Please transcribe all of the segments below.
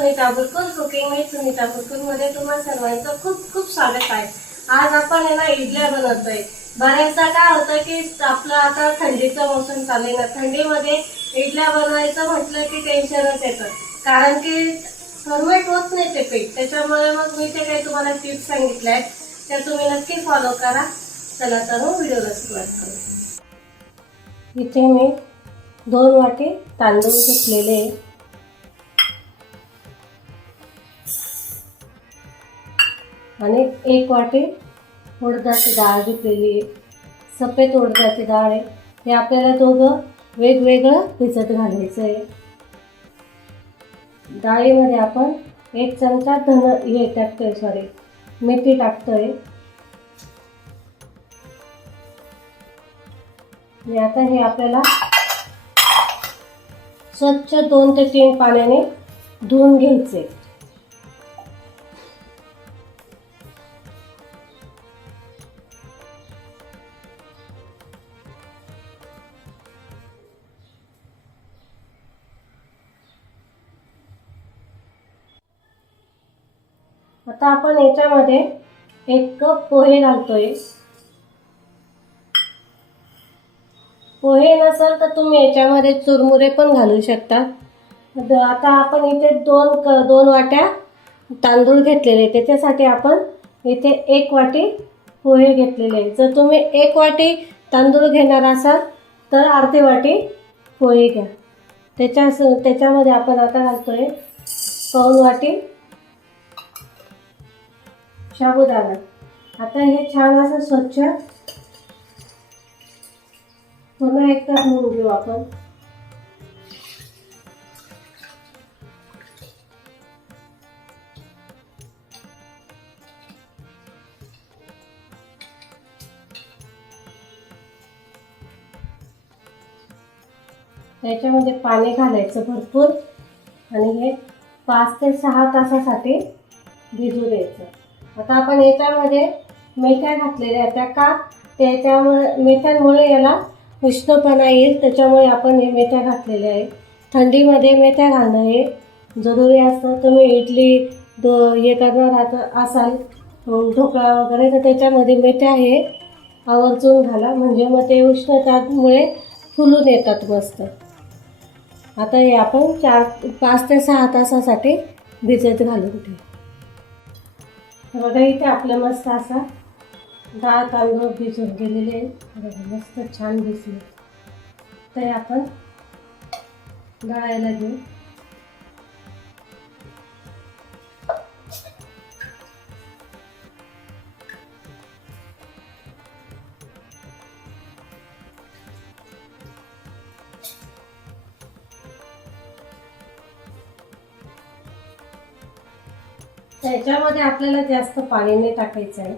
Sunita Burkul cooking with Sunita बुरकुलमध्ये तुम्हाला सर्वांचं खूप खूप स्वागत आहे. आज आपण आहे ना इडल्या बनवतोय. बऱ्याचदा काय होतं की आपलं आता थंडीचं मौसम चालू ना थंडीमध्ये इडल्या बनवायचं म्हटलं की टेन्शनच येतं. कारण की फॉर्मेट होत नाही ते पीठ. त्याच्यामुळे मग मी ते काही तुम्हाला टिप्स सांगितल्या आहेत. त्या तुम्ही नक्की फॉलो करा. चला तर मग व्हिडिओला सुरुवात करू. इथे मी दोन वाटी तांदूळ घेतलेले. आणि एक वाटी उडदाची डाळ घेतलेली आहे. सफेद उडदाची डाळ आहे. हे आपल्याला दोघं वेगवेगळं भिजत घालायचं आहे. डाळीमध्ये आपण एक चमचा धन हे टाकतोय सॉरी मेथी टाकतोय. आणि आता हे आपल्याला स्वच्छ दोन ते तीन पाण्याने धुवून घ्यायचे आता आपण याच्यामध्ये एक कप पोहे घालतोय. पोहे नसेल तर तुम्ही याच्यामध्ये चुरमुरे पण घालू शकता. आता आपण इथे दोन क दोन वाट्या तांदूळ घेतलेले त्याच्यासाठी आपण इथे एक वाटी पोहे घेतलेले जर तुम्ही एक वाटी तांदूळ घेणार असाल तर अर्धी वाटी पोहे घ्या. त्याच्या त्याच्यामध्ये आपण आता घालतोय पाऊन वाटी साबुदाणा आता हे छान असं स्वच्छ पुन्हा एकतर म्हणून घेऊ आपण. त्याच्यामध्ये पाणी घालायचं भरपूर. आणि हे पाच ते सहा तासासाठी भिजू द्यायचं. आता आपण याच्यामध्ये मेथ्या घातलेल्या आहेत. त्या का? त्याच्यामुळे मेथ्यांमुळे याला उष्णपणा येईल त्याच्यामुळे आपण हे मेथ्या घातलेल्या आहे. थंडीमध्ये मेथ्या घालणं हे जरुरी असतं. तुम्ही इडली दो हे करणार आता असाल ढोकळा वगैरे तर त्याच्यामध्ये मेथ्या हे आवर्जून घाला. म्हणजे मग ते उष्णतामुळे फुलून येतात मस्त. आता हे आपण चार पाच ते सहा तासासाठी भिजत घालून ठेवू. बघा इथे आपलं मस्त असा. डाळ तांदूळ भिजून गेलेले आहेत. बघा मस्त छान भिजले तरी आपण दळायला देऊ. त्याच्यामध्ये आपल्याला जास्त पाणी नाही टाकायचं आहे.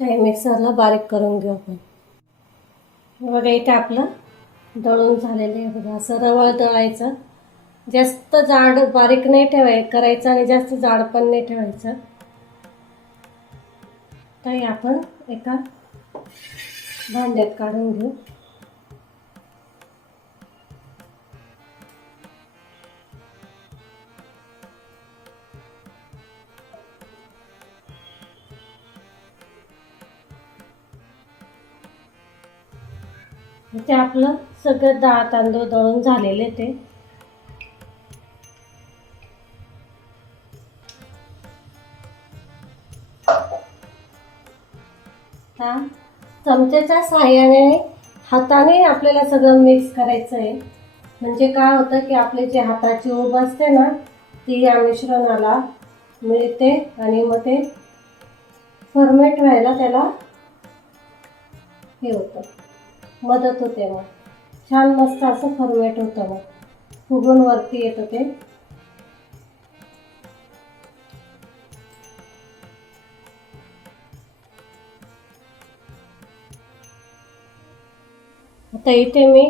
मिक्सरला बारीक करून घेऊ आपण. बघा इथे आपलं दळून झालेलं आहे बघा. असं रवळ दळायचं. जास्त जाड बारीक नाही ठेवाय करायचं आणि जास्त जाड पण नाही ठेवायचं. हे आपण एका भांड्यात काढून घेऊ. ते आपलं सगळं डाळ तांदूळ दळून झालेले ते. हा चमच्याच्या सहाय्याने हाताने आपल्याला सगळं मिक्स करायचं आहे म्हणजे काय होतं की आपली जी हाताची उब असते ना ती या मिश्रणाला मिळते आणि मग ते फर्मेट व्हायला त्याला हे होतं. मदत होते मग. छान मस्त असं फर्मेट होतं मग. फुगून वरती येतं ते. आता इथे मी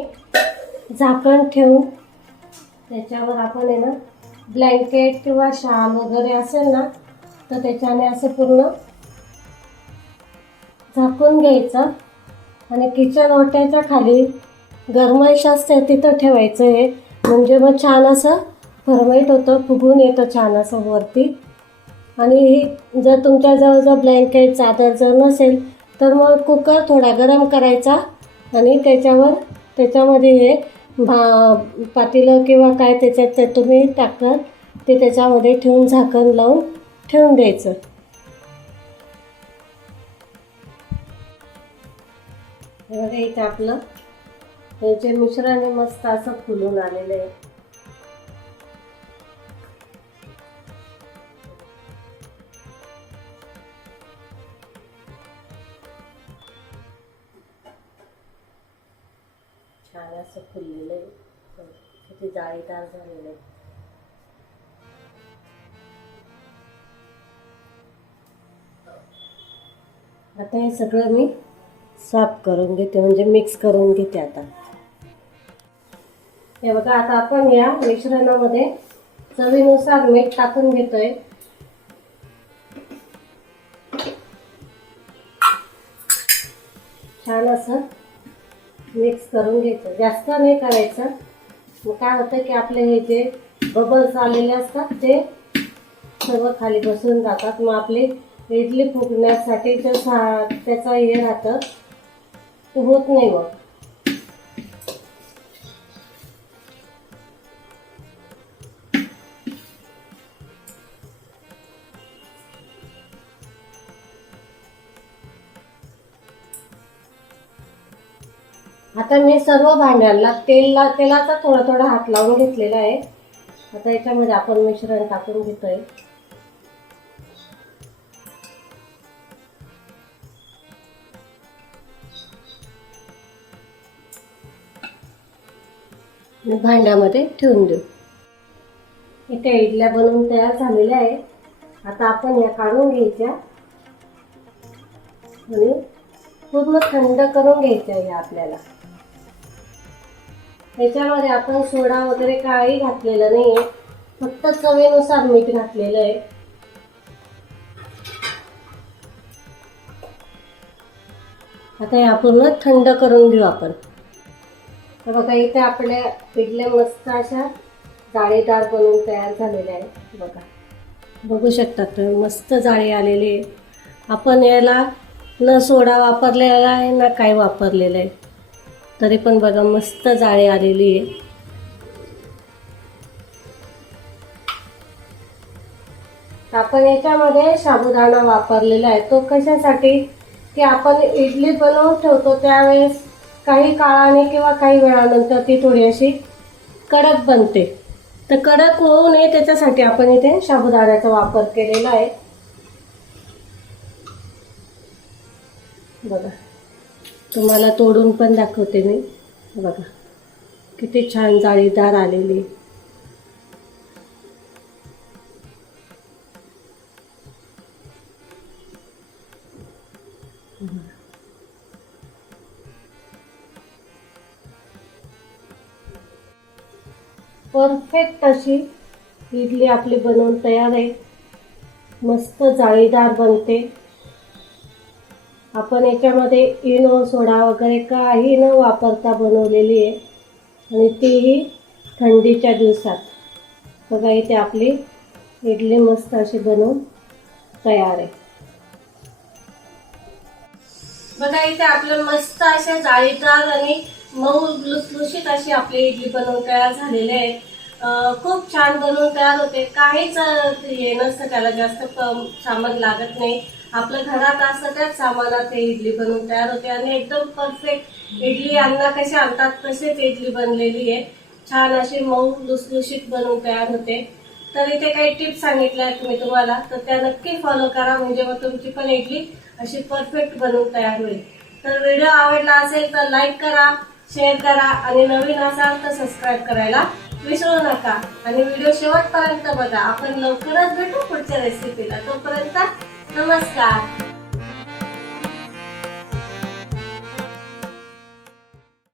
झाकण ठेवून त्याच्यावर आपण आहे ना ब्लँकेट किंवा शाल वगैरे असेल ना तर त्याच्याने असं पूर्ण झाकून घ्यायचं. आणि किचन ओट्याच्या खाली गरमाईश असते तिथं ठेवायचं हे. म्हणजे मग छान असं फरमेट होतं फुगून येतं छान असं वरती. आणि जर तुमच्याजवळ जर ब्लँकेट चादर जर नसेल तर मग कुकर थोडा गरम करायचा. आणि त्याच्यावर त्याच्यामध्ये हे भा पातेलं किंवा काय त्याच्यात ते तुम्ही टाकणार ते त्याच्यामध्ये ठेवून झाकण लावून ठेवून द्यायचं. हे बघा इथे आपलं हे जे मिश्रण मस्त असं फुलून आलेलं आहे. छान असं फुललेलं आहे. किती जाळीदार झालेलं आहे. आता हे सगळं मी साफ करून घेते म्हणजे मिक्स करून घेते आता. हे बघा आता आपण या मिश्रणामध्ये चवीनुसार मीठ टाकून घेतोय. मिक्स करून घ्यायचं. जास्त नाही करायचं. मग काय होतं की आपले हे जे बबल्स आलेले असतात ते सर्व खाली बसून जातात. मग आपली इडली फुगण्यासाठी जर सा त्याचं हे राहतं ते होत नाही मग. आता मी सर्व भांड्यांना तेलला तेलाचा थोडा थोडा हात लावून घेतलेला आहे. आता याच्यामध्ये आपण मिश्रण टाकून घेतोय. भांड्यामध्ये ठेवून देऊ. इथे इडल्या बनवून तयार झालेल्या आहे. आता आपण या काढून घ्यायच्या. आणि पूर्ण थंड करून घ्यायच्या या आपल्याला. याच्यामध्ये आपण सोडा वगैरे काही घातलेलं नाही आहे फक्त चवीनुसार मीठ घातलेलं आहे. आता या पूर्ण थंड करून घेऊ आपण. तर बघा इथे आपल्या इडल्या मस्त अशा जाळीदार बनवून तयार झालेल्या आहे बघा. बघू शकतात तुम्ही मस्त जाळी आलेली आहे. आपण याला न सोडा वापरलेला आहे ना काय वापरलेलं आहे. तरी पण बघा मस्त जाळी आलेली आहे. आपण याच्यामध्ये साबुदाणा वापरलेला आहे. तो कशासाठी? की आपण इडली बनवून ठेवतो त्यावेळेस काही काळाने किंवा काही वेळानंतर ती थोडी अशी कडक बनते. तर कडक होऊ नये त्याच्यासाठी आपण इथे साबुदाण्याचा वापर केलेला आहे. बघा. तुम्हाला तोडून पण दाखवते मी. बघा किती छान जाळीदार आलेली. परफेक्ट अशी इडली आपली बनवून तयार आहे. मस्त जाळीदार बनते. आपण याच्यामध्ये इनो सोडा वगैरे काही न वापरता बनवलेली आहे. आणि तीही थंडीच्या दिवसात. बघा इथे आपली इडली मस्त अशी बनवून तयार आहे. बघा इथे आपलं मस्त अशा जाळीदार आणि मऊ लुसलुशीत अशी आपली इडली बनवून तयार झालेली आहे. खूप छान बनवून तयार होते. काहीच हे नसतं त्याला जास्त सामान लागत नाही. आपलं घरात असतं त्याच सामानात ते इडली बनवून तयार होते. आणि एकदम परफेक्ट इडली अन्ना कसे आणतात तसेच इडली बनलेली आहे. छान अशी मऊ लुसलुशीत बनवून तयार होते. तर इथे काही टिप्स सांगितल्या आहेत मी तुम्हाला. तर त्या नक्की फॉलो करा. म्हणजे मग तुमची पण इडली अशी परफेक्ट बनवून तयार होईल. तर व्हिडिओ आवडला असेल तर लाईक करा शेअर करा. आणि नवीन असाल तर सबस्क्राईब करायला विसरू नका. आणि व्हिडिओ शेवटपर्यंत बघा. आपण लवकरच भेटू पुढच्या रेसिपीला तोपर्यंत नमस्कार